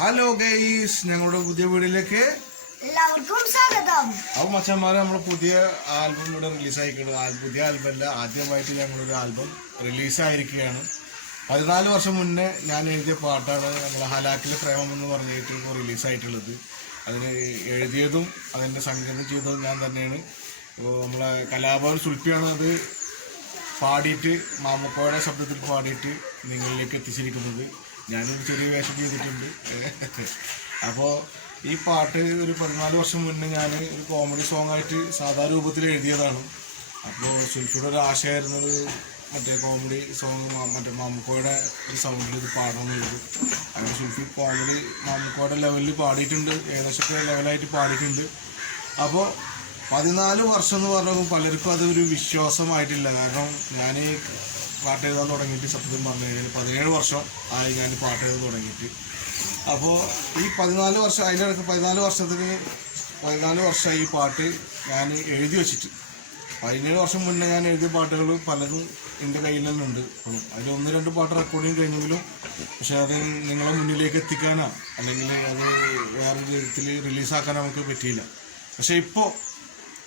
Hello guys ഞങ്ങളുടെ പുതിയ വീടിലേക്ക് എല്ലാവർക്കും സ്വാഗതം. അപ്പോൾ മച്ചന്മാരെ നമ്മൾ പുതിയ ആൽബം ഇവിടെ റിലീസ് ആയിക്കുന്നത് പുതിയ ആൽബം അല്ല ആദ്യമായിട്ട് ഞങ്ങളൊരു ആൽബം റിലീസായിരിക്കുകയാണ് പതിനാല് വർഷം മുന്നേ ഞാൻ എഴുതിയ പാട്ടാണ് നമ്മൾ ഹലാക്കിലെ പ്രേമം എന്ന് പറഞ്ഞിട്ട് ഇപ്പോൾ റിലീസായിട്ടുള്ളത് അതിന് എഴുതിയതും അതിന്റെ സംഗീതം ചെയ്തതും ഞാൻ തന്നെയാണ്. ഇപ്പോൾ നമ്മളെ കലാഭവൻ സുൽപ്പിയാണ് അത് പാടിയിട്ട് മാമക്കോയുടെ ശബ്ദത്തിൽ പാടിയിട്ട് നിങ്ങളിലേക്ക് എത്തിച്ചിരിക്കുന്നത്. ഞാനൊരു ചെറിയ വേഷം ചെയ്തിട്ടുണ്ട്. അപ്പോൾ ഈ പാട്ട് ഒരു പതിനാല് വർഷം മുന്നേ ഞാൻ ഒരു കോമഡി സോങ് ആയിട്ട് സാധാ രൂപത്തിൽ എഴുതിയതാണ്. അപ്പോൾ സുൽഫിയുടെ ഒരു ആശയമായിരുന്നത് മറ്റേ കോമഡി സോങ് മറ്റേ മമ്മക്കോയുടെ ഒരു സൗണ്ടിൽ ഇത് പാടണമെന്നുള്ളത് അങ്ങനെ സുൽഫി കോമഡി മമ്മക്കോയുടെ ലെവലിൽ പാടിയിട്ടുണ്ട്. ഏകദേശമൊക്കെ ലെവലായിട്ട് പാടിയിട്ടുണ്ട്. അപ്പോൾ പതിനാല് വർഷം എന്ന് പറഞ്ഞപ്പോൾ പലർക്കും അതൊരു വിശ്വാസമായിട്ടില്ല. കാരണം ഞാൻ പാട്ട് എഴുതാൻ തുടങ്ങിയിട്ട് സത്യം പറഞ്ഞു കഴിഞ്ഞാൽ പതിനേഴ് വർഷം ആയി ഞാൻ പാട്ട് എഴുതാൻ തുടങ്ങിയിട്ട്. അപ്പോൾ ഈ പതിനാല് വർഷം അതിന്റെ ഇടയ്ക്ക് പതിനാല് വർഷത്തിന് പതിനാല് വർഷമായി ഈ പാട്ട് ഞാൻ എഴുതി വെച്ചിട്ട്. പതിനേഴ് വർഷം മുന്നേ ഞാൻ എഴുതിയ പാട്ടുകൾ പലതും എന്റെ കയ്യിൽ തന്നെ ഉണ്ട് ഇപ്പോഴും. അതിൽ ഒന്ന് രണ്ട് പാട്ട് റെക്കോർഡിങ് കഴിഞ്ഞെങ്കിലും പക്ഷെ അത് നിങ്ങളെ മുന്നിലേക്ക് എത്തിക്കാനോ അല്ലെങ്കിൽ അത് വേറെ വിധത്തിൽ റിലീസാക്കാനോ നമുക്ക് പറ്റിയില്ല. പക്ഷെ ഇപ്പോൾ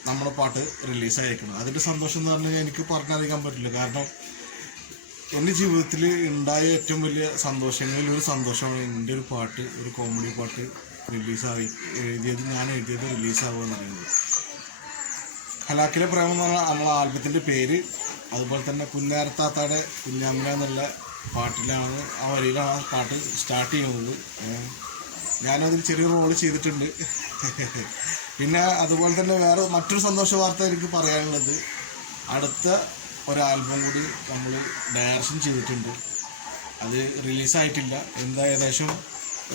നമ്മുടെ പാട്ട് റിലീസായിരിക്കണം അതിന്റെ സന്തോഷം എന്ന് പറഞ്ഞാൽ എനിക്ക് പറഞ്ഞറിയിക്കാൻ പറ്റില്ല. കാരണം എന്റെ ജീവിതത്തിൽ ഉണ്ടായ ഏറ്റവും വലിയ സന്തോഷങ്ങളിൽ ഒരു സന്തോഷമാണ് എന്റെ ഒരു പാട്ട് ഒരു കോമഡി പാട്ട് റിലീസായി എഴുതിയത് ഞാൻ എഴുതിയത് റിലീസാവുക എന്ന് പറയുന്നത്. ഹലാക്കിലെ പ്രേമം എന്ന് പറഞ്ഞാൽ നമ്മളെ ആൽബത്തിന്റെ പേര് അതുപോലെ തന്നെ കുഞ്ഞാരത്താത്തയുടെ കുഞ്ഞാമ്പ്ര എന്നുള്ള പാട്ടിലാണ് ആ വരിയിലാണ് ആ പാട്ട് സ്റ്റാർട്ട് ചെയ്യുന്നത്. ഞാനതിൽ ചെറിയ റോൾ ചെയ്തിട്ടുണ്ട്. പിന്നെ അതുപോലെ തന്നെ വേറെ മറ്റൊരു സന്തോഷ വാർത്ത എനിക്ക് പറയാനുള്ളത് അടുത്ത ഒരു ആൽബം കൂടി നമ്മൾ ഡയറക്ഷൻ ചെയ്തിട്ടുണ്ട്. അത് റിലീസായിട്ടില്ല. എന്താ ഏകദേശം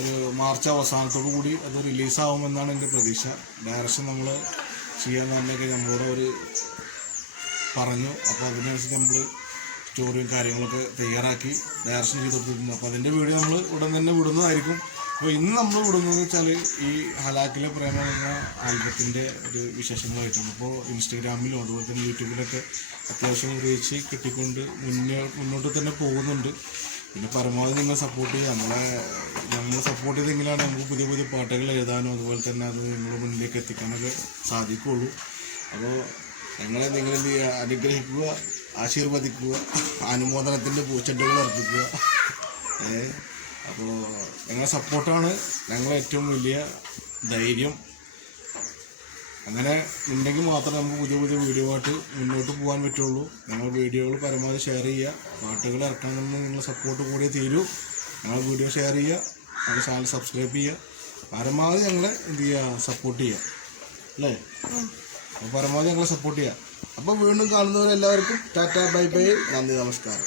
ഒരു മാർച്ച് അവസാനത്തോടു കൂടി അത് റിലീസാവുമെന്നാണ് എന്റെ പ്രതീക്ഷ. ഡയറക്ഷൻ നമ്മൾ ചെയ്യാൻ തന്നെയൊക്കെ നമ്മളോട് അവർ പറഞ്ഞു. അപ്പോൾ അതിനനുസരിച്ച് നമ്മൾ സ്റ്റോറിയും കാര്യങ്ങളൊക്കെ തയ്യാറാക്കി ഡയറക്ഷൻ ചെയ്ത് കൊടുത്തിട്ടുണ്ട്. അപ്പോൾ അതിന്റെ വീഡിയോ നമ്മൾ ഉടൻ തന്നെ വിടുന്നതായിരിക്കും. അപ്പോൾ ഇന്ന് നമ്മൾ വിടുന്നത് വെച്ചാൽ ഈ ഹലാക്കിലെ പ്രേമ എന്ന ആൽബത്തിന്റെ ഒരു വിശേഷങ്ങളായിട്ടാണ്. അപ്പോൾ ഇൻസ്റ്റാഗ്രാമിലും അതുപോലെ തന്നെ യൂട്യൂബിലൊക്കെ അത്യാവശ്യം റീച്ച് കിട്ടിക്കൊണ്ട് മുന്നേ മുന്നോട്ട് തന്നെ പോകുന്നുണ്ട്. പിന്നെ പരമാവധി നിങ്ങൾ സപ്പോർട്ട് ചെയ്യുക. നമ്മളെ നമ്മൾ സപ്പോർട്ട് ചെയ്തെങ്കിലാണ് നമുക്ക് പുതിയ പുതിയ പാട്ടുകൾ എഴുതാനും അതുപോലെ തന്നെ അത് നിങ്ങളുടെ മുന്നിലേക്ക് എത്തിക്കാനൊക്കെ സാധിക്കുകയുള്ളൂ. അപ്പോൾ ഞങ്ങളെ നിങ്ങൾ എന്ത് ചെയ്യുക? അനുഗ്രഹിക്കുക ആശീർവദിക്കുക അനുമോദനത്തിന്റെ പൂച്ചെണ്ടുകൾ അർപ്പിക്കുക. ഞങ്ങളെ സപ്പോർട്ടാണ്. ഞങ്ങളെ ഏറ്റവും വലിയ ധൈര്യം. അങ്ങനെ ഉണ്ടെങ്കിൽ മാത്രമേ നമുക്ക് പുതിയ പുതിയ വീഡിയോ ആയിട്ട് മുന്നോട്ട് പോകാൻ പറ്റുള്ളൂ. ഞങ്ങൾ വീഡിയോകൾ പരമാവധി ഷെയർ ചെയ്യുക. പാട്ടുകൾ ഇറക്കണമെന്ന് നിങ്ങൾ സപ്പോർട്ട് കൂടിയേ തീരൂ. ഞങ്ങൾ വീഡിയോ ഷെയർ ചെയ്യുക. നമ്മുടെ ചാനൽ സബ്സ്ക്രൈബ് ചെയ്യുക. പരമാവധി ഞങ്ങളെ എന്ത് ചെയ്യുക? സപ്പോർട്ട് ചെയ്യുക. അല്ലേ? അപ്പോൾ പരമാവധി ഞങ്ങളെ സപ്പോർട്ട് ചെയ്യുക. അപ്പോൾ വീണ്ടും കാണുന്നവരെല്ലാവർക്കും ടാറ്റ ബൈ ബൈ. നന്ദി നമസ്കാരം.